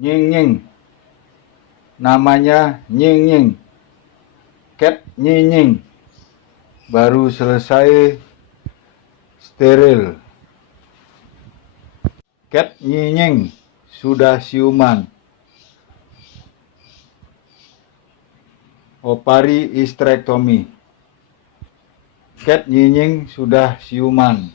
Nying Nying. Namanya Nying Nying. Cat Nying Nying. Baru selesai steril. Cat Nying Nying sudah siuman. Ovary hysterectomy. Cat Nying Nying sudah siuman.